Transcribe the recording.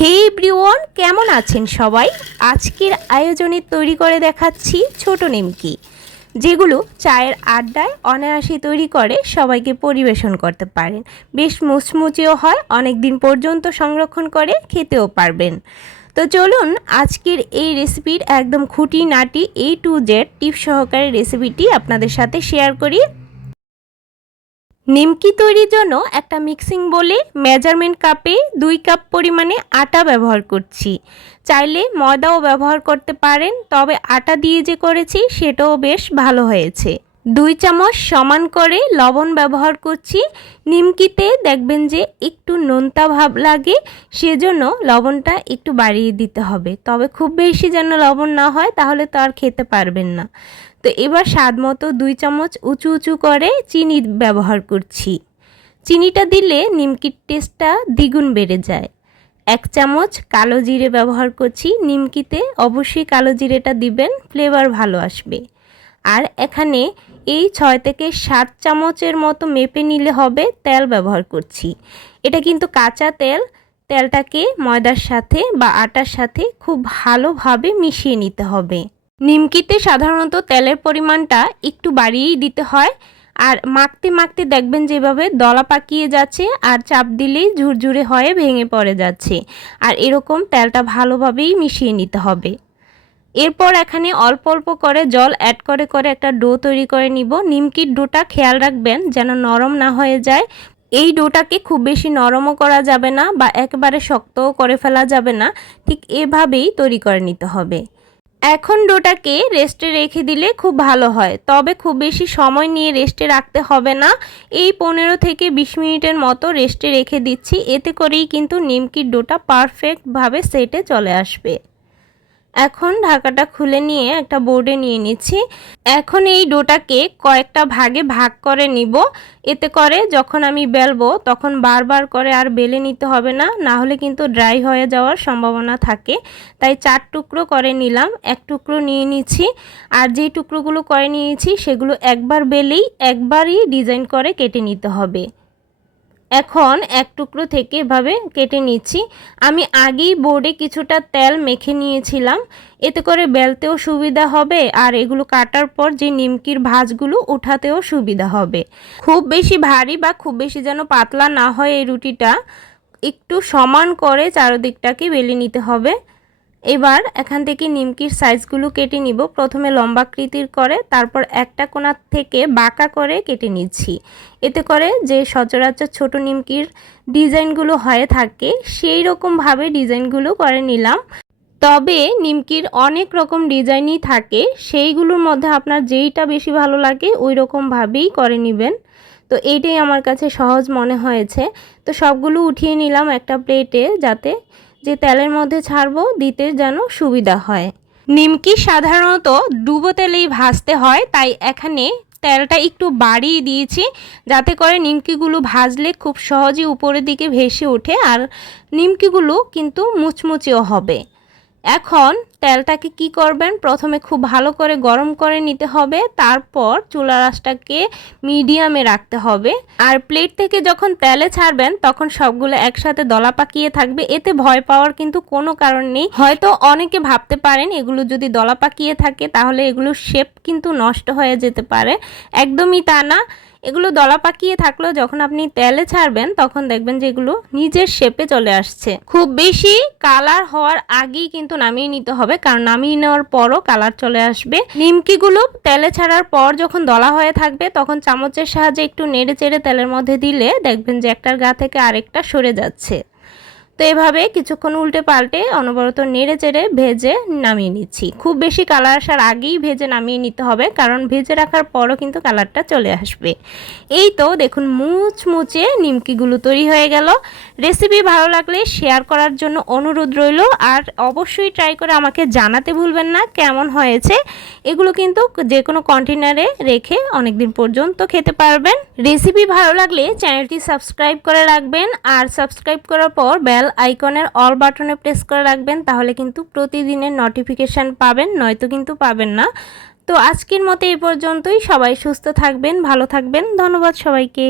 হে everyone, কেমন আছেন সবাই? আজকের আয়োজনে তৈরি করে দেখাচ্ছি ছোট নিমকি, যেগুলো চায়ের আড্ডায় অনায়াসে তৈরি করে সবাইকে পরিবেশন করতে পারেন। বেশ মুচমুচেও হয়, অনেক দিন পর্যন্ত সংরক্ষণ করে খেতেও পারবেন। তো চলুন আজকের এই রেসিপির একদম খুঁটিনাটি A to Z টিপ সহকারে রেসিপিটি আপনাদের সাথে শেয়ার করি। নিমকি তৈরির জন্য একটা মিক্সিং বোলে মেজারমেন্ট কাপে 2 কাপ পরিমাণে আটা ব্যবহার করছি। চাইলে ময়দাও ব্যবহার করতে পারেন, তবে আটা দিয়ে যে করেছি সেটাও বেশ ভালো হয়েছে। 2 চামচ সমান করে লবণ ব্যবহার করছি। নিমকিতে দেখবেন যে একটু নোনতা ভাব লাগে, সেজন্য লবণটা একটু বাড়িয়ে দিতে হবে। তবে খুব বেশি যেন লবণ না হয়, তাহলে তো আর খেতে পারবেন না। তো এবার স্বাদ মতো 2 চামচ উঁচু উঁচু করে চিনি ব্যবহার করছি। চিনিটা দিলে নিমকির টেস্টটা দ্বিগুণ বেড়ে যায়। 1 চামচ কালো জিরে ব্যবহার করছি। নিমকিতে অবশ্যই কালো জিরেটা দিবেন, ফ্লেভার ভালো আসবে। আর এখানে এই 6 থেকে 7 চামচের মতো মেপে নিলে হবে তেল ব্যবহার করছি। এটা কিন্তু কাঁচা তেল। তেলটাকে ময়দার সাথে বা আটার সাথে খুব ভালোভাবে মিশিয়ে নিতে হবে। নিমকিতে সাধারণত তেলের পরিমাণটা একটু বাড়িয়েই দিতে হয়। আর মাখতে মাখতে দেখবেন যেভাবে দলা পাকিয়ে যাচ্ছে আর চাপ দিলেই ঝুরঝুরে হয়ে ভেঙে পড়ে যাচ্ছে। আর এরকম তেলটা ভালোভাবেই মিশিয়ে নিতে হবে। এরপর এখানে অল্প অল্প করে জল অ্যাড করে করে একটা ডো তৈরি করে নিব। নিমকির ডোটা খেয়াল রাখবেন যেন নরম না হয়ে যায়। এই ডোটাকে খুব বেশি নরমও করা যাবে না বা একেবারে শক্তও করে ফেলা যাবে না, ঠিক এভাবেই তৈরি করে নিতে হবে। এখন ডোটাকে রেস্টে রেখে দিলে খুব ভালো হয়, তবে খুব বেশি সময় নিয়ে রেস্টে রাখতে হবে না। এই 15 থেকে 20 মিনিটের মতো রেস্টে রেখে দিচ্ছি। এতে করেই কিন্তু নিমকির ডোটা পারফেক্টভাবে সেটে চলে আসবে। এখন ঢাকাটা খুলে নিয়ে একটা বোর্ডে নিয়ে নিচ্ছি। এখন এই ডোটাকে কয়েকটা ভাগে ভাগ করে নিব। এতে করে যখন আমি বেলবো তখন বারবার করে আর বেলে নিতে হবে না, না হলে কিন্তু ড্রাই হয়ে যাওয়ার সম্ভাবনা থাকে। তাই 4 টুকরো করে নিলাম। 1 টুকরো নিয়ে নিচ্ছি। আর যেই টুকরোগুলো করে নিয়েছি সেগুলো একবার বেলেই একবারই ডিজাইন করে কেটে নিতে হবে। এখন 1 টুকরো থেকে এভাবে কেটে নিচ্ছি। আমি আগেই বোর্ডে কিছুটা তেল মেখে নিয়েছিলাম, এতে করে বেলতেও সুবিধা হবে আর এগুলো কাটার পর যে নিমকির ভাঁজগুলো উঠাতেও সুবিধা হবে। খুব বেশি ভারী বা খুব বেশি যেন পাতলা না হয় এই রুটিটা, একটু সমান করে চারদিকটাকে বেলে নিতে হবে। এবার এখান থেকে নিমকির সাইজগুলো কেটে নিব। প্রথমে লম্বাকৃতির করে, তারপর একটা কোণা থেকে বাঁকা করে কেটে নিচ্ছি। এতে করে যে সচরাচর ছোট নিমকির ডিজাইনগুলো হয়ে থাকে সেই রকমভাবে ডিজাইনগুলো করে নিলাম। তবে নিমকির অনেক রকম ডিজাইনই থাকে, সেইগুলোর মধ্যে আপনার যেইটা বেশি ভালো লাগে ওই রকমভাবেই করে নেবেন। তো এইটাই আমার কাছে সহজ মনে হয়েছে। তো সবগুলো উঠিয়ে নিলাম একটা প্লেটে, যাতে যে তেলের মধ্যে ছাড়বো দিতে যেন সুবিধা হয়। নিমকি সাধারণত ডুবো তেলেই ভাজতে হয়, তাই এখানে তেলটা একটু বাড়িয়ে দিয়েছি, যাতে করে নিমকিগুলো ভাজলে খুব সহজে উপরের দিকে ভেসে ওঠে আর নিমকিগুলো কিন্তু মুচমুচেও হবে। এখন তেলটাকে কি করবেন, প্রথমে খুব ভালো করে গরম করে নিতে হবে, তারপর চুলার আঁচটাকে মিডিয়ামে রাখতে হবে। আর প্লেট থেকে যখন তেলে ছাড়বেন তখন সবগুলো একসাথে দলা পাকিয়ে থাকবে। এতে ভয় পাওয়ার কিন্তু কোনো কারণ নেই। হয়তো অনেকে ভাবতে পারেন এগুলো যদি দলা পাকিয়ে থাকে তাহলে এগুলোর শেপ কিন্তু নষ্ট হয়ে যেতে পারে। একদমই তা না। এগুলো দলা পাকিয়ে থাকলেও যখন আপনি তেলে ছাড়বেন তখন দেখবেন যে এগুলো নিজের শেপে চলে আসছে। খুব বেশি কালার হওয়ার আগেই কিন্তু নামিয়ে নিতে হবে, কারণ নামিয়ে নেওয়ার পরও কালার চলে আসবে। নিমকিগুলো তেলে ছাড়ার পর যখন দলা হয়ে থাকবে তখন চামচের সাহায্যে একটু নেড়ে চেড়ে তেলের মধ্যে দিলে দেখবেন যে একটার গা থেকে আরেকটা সরে যাচ্ছে। তো এভাবে কিছুক্ষণ উল্টে পাল্টে অনবরত নেড়ে চেড়ে ভেজে নামিয়ে নিচ্ছি। খুব বেশি কালার আসার আগেই ভেজে নামিয়ে নিতে হবে, কারণ ভেজে রাখার পরও কিন্তু কালারটা চলে আসবে। এই তো দেখুন মুচমুচে নিমকিগুলো তৈরি হয়ে গেল। রেসিপি ভালো লাগলে শেয়ার করার জন্য অনুরোধ রইল, আর অবশ্যই ট্রাই করে আমাকে জানাতে ভুলবেন না কেমন হয়েছে। এগুলো কিন্তু যে কোনো কন্টেনারে রেখে অনেক দিন পর্যন্ত খেতে পারবেন। রেসিপি ভালো লাগলে চ্যানেলটি সাবস্ক্রাইব করে রাখবেন, আর সাবস্ক্রাইব করার পর বেল আইকনের অল বাটনে প্রেস করে রাখবেন, তাহলে কিন্তু প্রতিদিনের নোটিফিকেশান পাবেন, নয়তো কিন্তু পাবেন না। তো আজকের মতো এই পর্যন্তই। সবাই সুস্থ থাকবেন, ভালো থাকবেন। ধন্যবাদ সবাইকে।